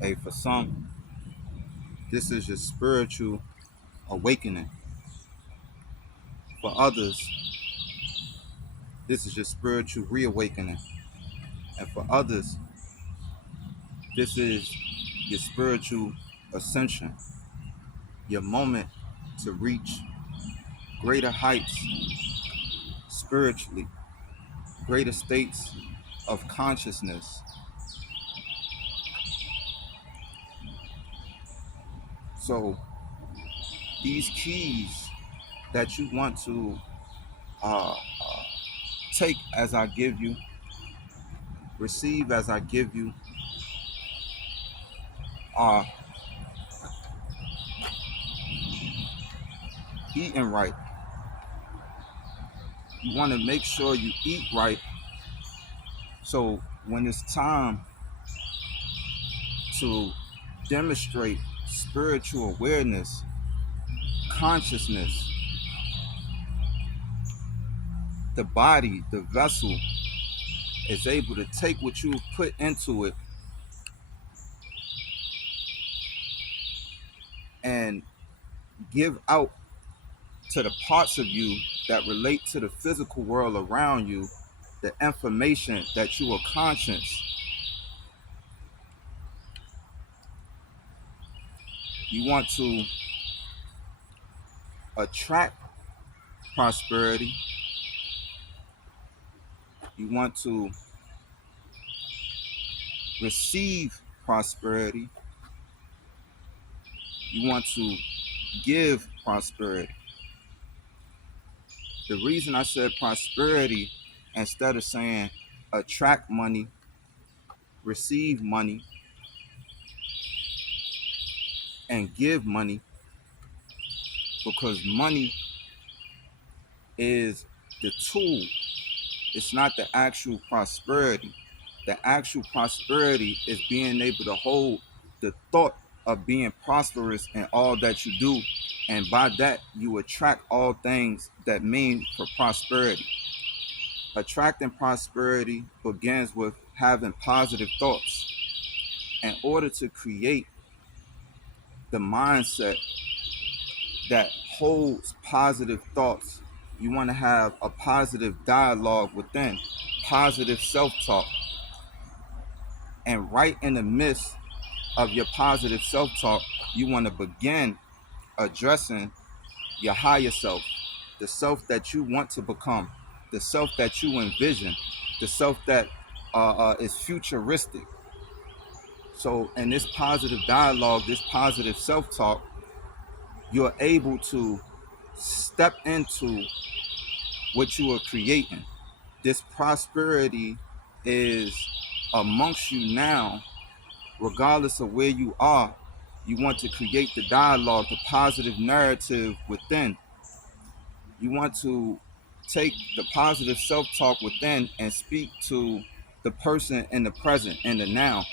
Hey, for some, this is your spiritual awakening. For others, this is your spiritual reawakening. And for others, this is your spiritual ascension, your moment to reach greater heights spiritually, greater states of consciousness. So, these keys that you want to take as I give you, receive as I give you, are eating right. You want to make sure you eat right. So when it's time to demonstrate spiritual awareness, consciousness, the body, the vessel, is able to take what you put into it and give out to the parts of you that relate to the physical world around you the information that you are conscious. You want to attract prosperity. You want to receive prosperity. You want to give prosperity. The reason I said prosperity instead of saying attract money, receive money, and give money, because money is the tool. It's not the actual prosperity. The actual prosperity is being able to hold the thought of being prosperous in all that you do. And by that, you attract all things that mean for prosperity. Attracting prosperity begins with having positive thoughts. In order to create the mindset that holds positive thoughts, you want to have a positive dialogue within, positive self talk. And right in the midst of your positive self talk, you want to begin addressing your higher self, the self that you want to become, the self that you envision, the self that is futuristic. So, in this positive dialogue, this positive self talk, you're able to step into what you are creating. This prosperity is amongst you now, regardless of where you are. You want to create the dialogue, the positive narrative within. You want to take the positive self-talk within and speak to the person in the present, in the now.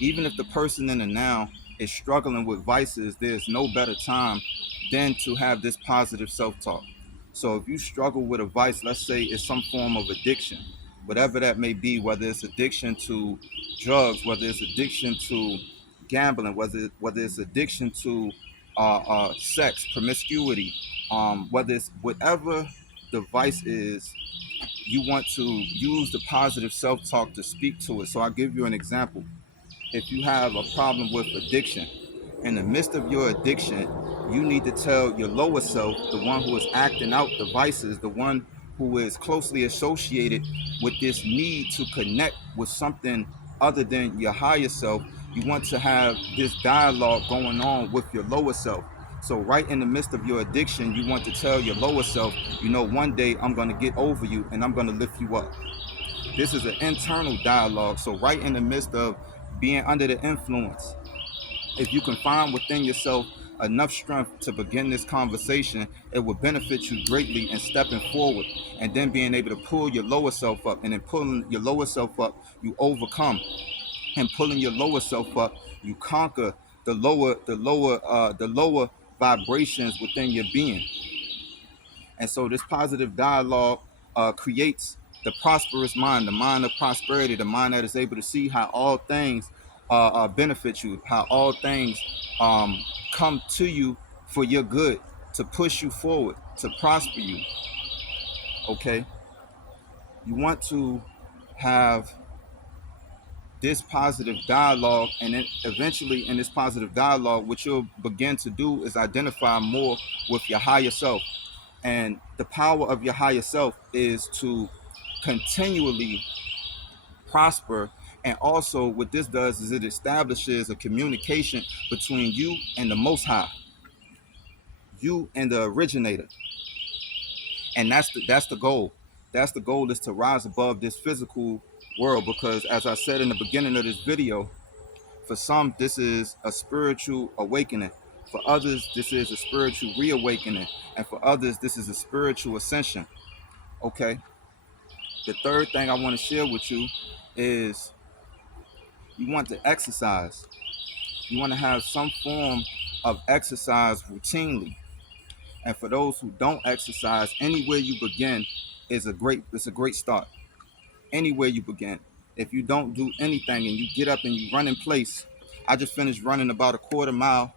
Even if the person in the now is struggling with vices, there's no better time than to have this positive self-talk. So if you struggle with a vice, let's say it's some form of addiction, whatever that may be, whether it's addiction to drugs, whether it's addiction to gambling, whether it's addiction to sex, promiscuity, whether it's whatever the vice is, you want to use the positive self-talk to speak to it. So I'll give you an example. If you have a problem with addiction, in the midst of your addiction, you need to tell your lower self, the one who is acting out the vices, the one who is closely associated with this need to connect with something other than your higher self. You want to have this dialogue going on with your lower self. So right in the midst of your addiction, you want to tell your lower self, you know, one day I'm going to get over you and I'm going to lift you up. This is an internal dialogue. So right in the midst of being under the influence, if you can find within yourself enough strength to begin this conversation, it will benefit you greatly in stepping forward and then being able to pull your lower self up. And in pulling your lower self up, you overcome. And pulling your lower self up, you conquer the lower vibrations within your being. And so this positive dialogue creates the prosperous mind, the mind of prosperity, the mind that is able to see how all things benefit you, how all things um, come to you for your good, to push you forward, to prosper you. Okay, you want to have this positive dialogue, and then eventually in this positive dialogue, what you'll begin to do is identify more with your higher self. And the power of your higher self is to continually prosper. And also what this does is it establishes a communication between you and the most high, you and the originator. And that's the goal. That's the goal, is to rise above this physical world, because as I said in the beginning of this video, for some this is a spiritual awakening, for others this is a spiritual reawakening, and for others this is a spiritual ascension. Okay, the third thing I want to share with you is you want to exercise. You want to have some form of exercise routinely. And for those who don't exercise, anywhere you begin it's a great start. Anywhere you begin. If you don't do anything and you get up and you run in place, I just finished running about a quarter mile,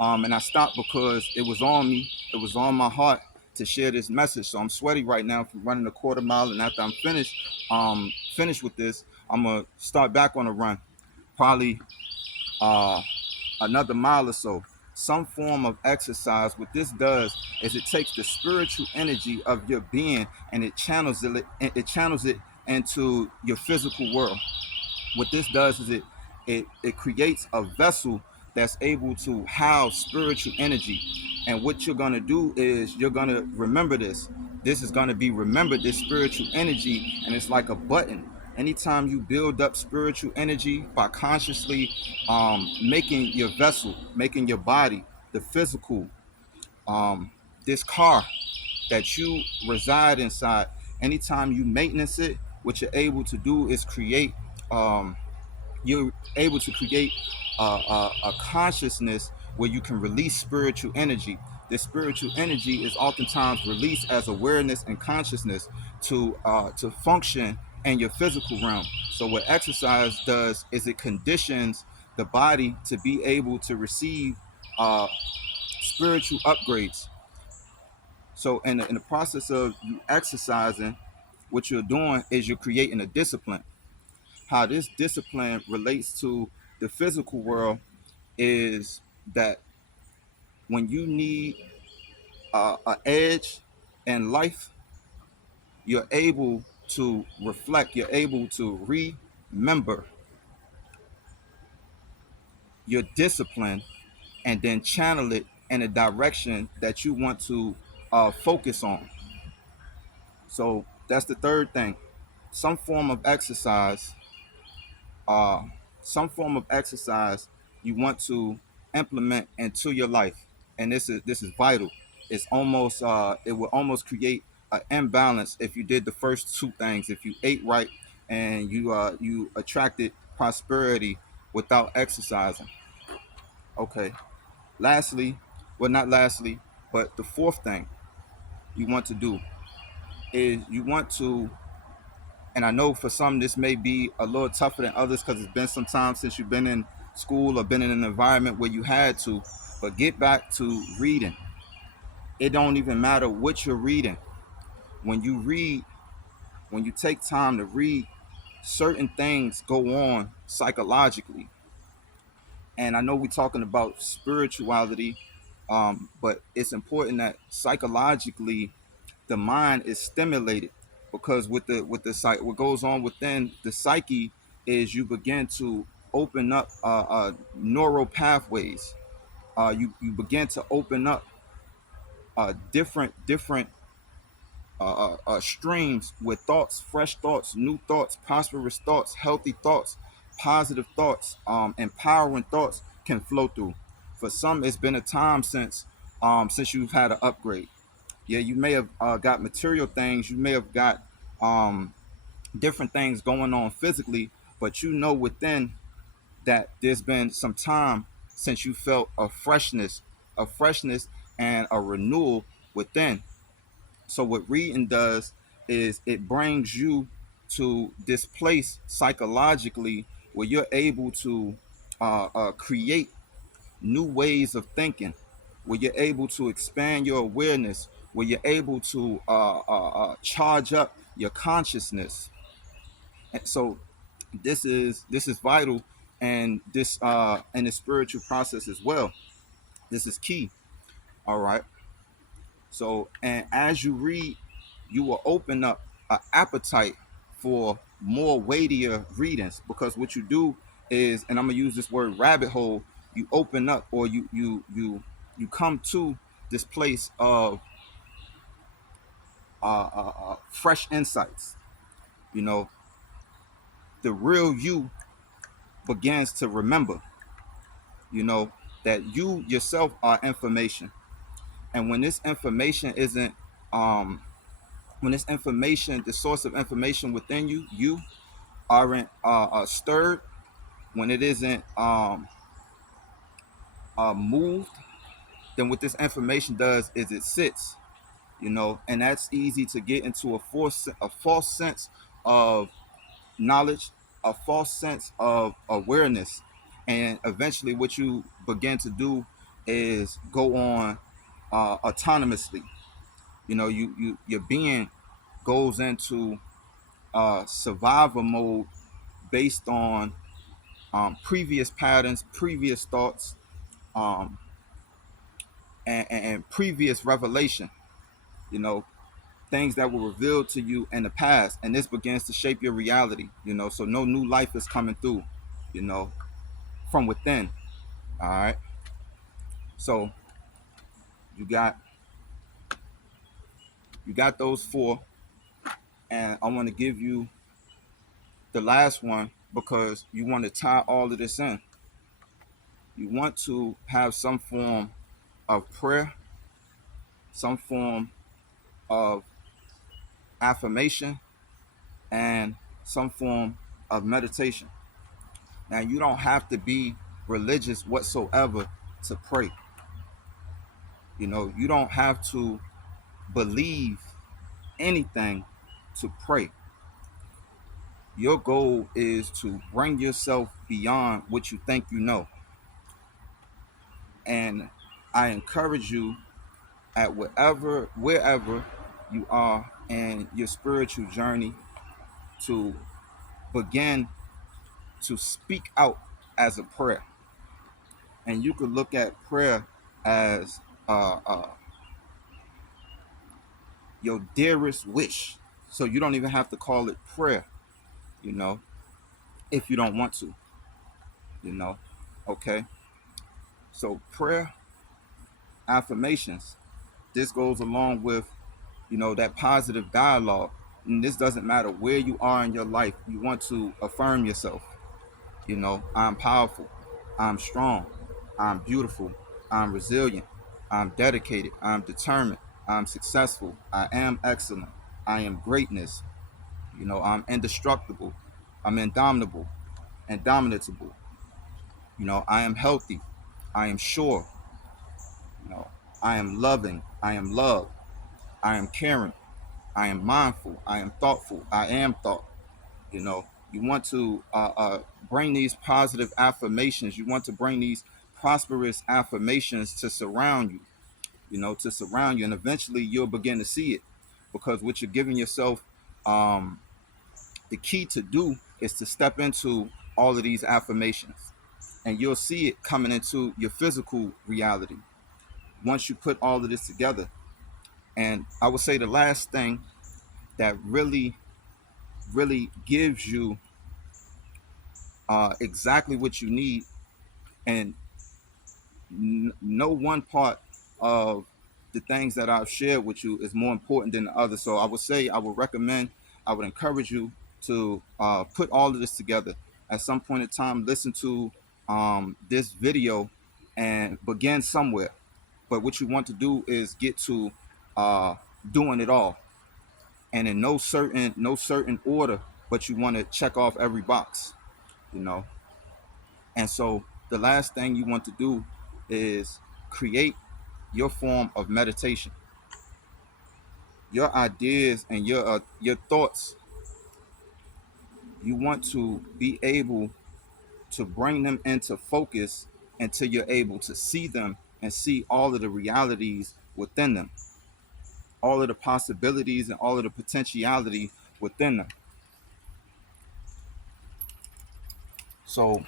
and I stopped because it was on me. It was on my heart to share this message. So I'm sweaty right now from running a quarter mile, and after I'm finished with this, I'm gonna start back on a run, probably uh, another mile or so. Some form of exercise. What this does is it takes the spiritual energy of your being and it channels it into your physical world. What this does is it creates a vessel that's able to house spiritual energy. And what you're going to do is you're going to remember this is going to be remembered, this spiritual energy, and it's like a button. Anytime you build up spiritual energy by consciously making your vessel, making your body, the physical, um, this car that you reside inside, anytime you maintenance it, what you're able to do is create um, you're able to create a consciousness where you can release spiritual energy. This spiritual energy is oftentimes released as awareness and consciousness to function in your physical realm. So what exercise does is it conditions the body to be able to receive uh, spiritual upgrades. So in the process of you exercising, what you're doing is you're creating a discipline. How this discipline relates to the physical world is that when you need an edge in life, you're able to reflect, you're able to remember your discipline and then channel it in a direction that you want to focus on. So that's the third thing. Some form of exercise, uh, some form of exercise you want to implement into your life, and this is vital. It's almost it will almost create an imbalance if you did the first two things. If you ate right and you attracted prosperity without exercising. Okay. Lastly, well, not lastly, but the fourth thing you want to do is you want to, and I know for some this may be a little tougher than others because it's been some time since you've been in school or been in an environment where you had to, but get back to reading. It don't even matter what you're reading. When you read, when you take time to read, certain things go on psychologically. And I know we're talking about spirituality, but it's important that psychologically the mind is stimulated, because with the psych, what goes on within the psyche is you begin to open up neural pathways. You begin to open up different streams with thoughts, fresh thoughts, new thoughts, prosperous thoughts, healthy thoughts, positive thoughts, empowering thoughts can flow through. For some, it's been a time since you've had an upgrade. Yeah, you may have got material things, you may have got um, different things going on physically, but you know within that there's been some time since you felt a freshness and a renewal within. So what reading does is it brings you to this place psychologically where you're able to create new ways of thinking, where you're able to expand your awareness, where you're able to charge up your consciousness. And so this is vital, and this and the spiritual process as well. This is key. All right. So, and as you read, you will open up an appetite for more weightier readings, because what you do is, and I'm gonna use this word rabbit hole, you open up, or you come to this place of fresh insights. You know, the real you begins to remember. You know that you yourself are information, and when this information isn't um, when this information, the source of information within you aren't stirred, when it isn't moved, then what this information does is it sits, and that's easy to get into a false sense of knowledge, a false sense of awareness, and eventually what you begin to do is go on autonomously. Your being goes into survival mode based on previous patterns, previous thoughts, um, and previous revelation, you know, things that were revealed to you in the past. And this begins to shape your reality, so no new life is coming through, you know, from within. All right. So you got those four, and I want to give you the last one because you want to tie all of this in. You want to have some form of prayer, some form of affirmation, and some form of meditation. Now, you don't have to be religious whatsoever to pray. You don't have to believe anything to pray. Your goal is to bring yourself beyond what you think you know. And I encourage you, at wherever you are in your spiritual journey, to begin to speak out as a prayer. And you could look at prayer as your dearest wish. So you don't even have to call it prayer, you know, if you don't want to, you know. Okay. So prayer, affirmations, this goes along with, that positive dialogue. And this doesn't matter where you are in your life. You want to affirm yourself. I'm powerful. I'm strong. I'm beautiful. I'm resilient. I'm dedicated. I'm determined. I'm successful. I am excellent. I am greatness. I'm indestructible. I'm indomitable, indomitable. I am healthy. I am sure. You know, I am loving. I am loved. I am caring. I am mindful. I am thoughtful. I am thought. You want to bring these positive affirmations. You want to bring these prosperous affirmations to surround you. And eventually you'll begin to see it, because what you're giving yourself, um, the key to do is to step into all of these affirmations, and you'll see it coming into your physical reality once you put all of this together. And I would say the last thing that really, really gives you exactly what you need, and no one part of the things that I've shared with you is more important than the other. So I would say, I would encourage you to put all of this together. At some point in time, listen to this video and begin somewhere. But what you want to do is get to uh, doing it all, and in no certain order. But you want to check off every box, you know. And so the last thing you want to do is create your form of meditation. Your ideas and your thoughts. You want to be able to bring them into focus until you're able to see them and see all of the realities within them, all of the possibilities and all of the potentiality within them. So,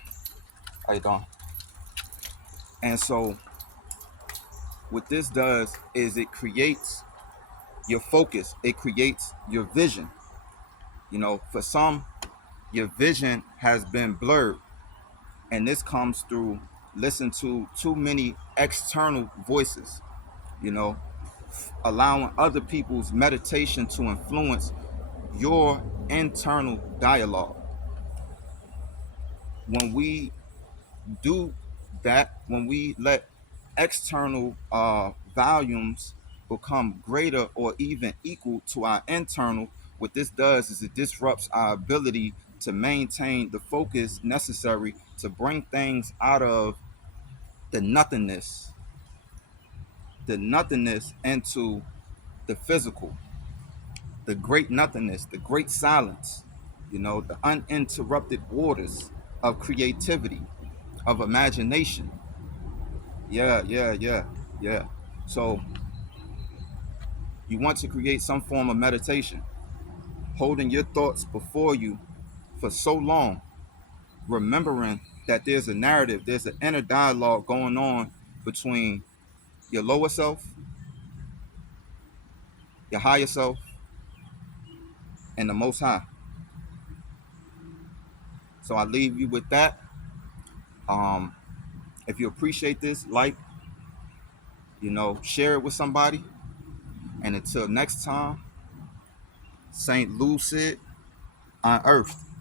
how you doing? And so, what this does is it creates your focus, it creates your vision. For some, your vision has been blurred, and this comes through listen to too many external voices, you know, allowing other people's meditation to influence your internal dialogue. When we do that, when we let external volumes become greater or even equal to our internal, what this does is it disrupts our ability to maintain the focus necessary to bring things out of the nothingness, into the physical, the great nothingness, the great silence, the uninterrupted waters of creativity, of imagination. Yeah, yeah, yeah, yeah. So you want to create some form of meditation, holding your thoughts before you for so long, remembering that there's a narrative, there's an inner dialogue going on between your lower self, your higher self, and the Most High. So I leave you with that. Um, if you appreciate this, share it with somebody. And until next time, Saint Lucid on Earth.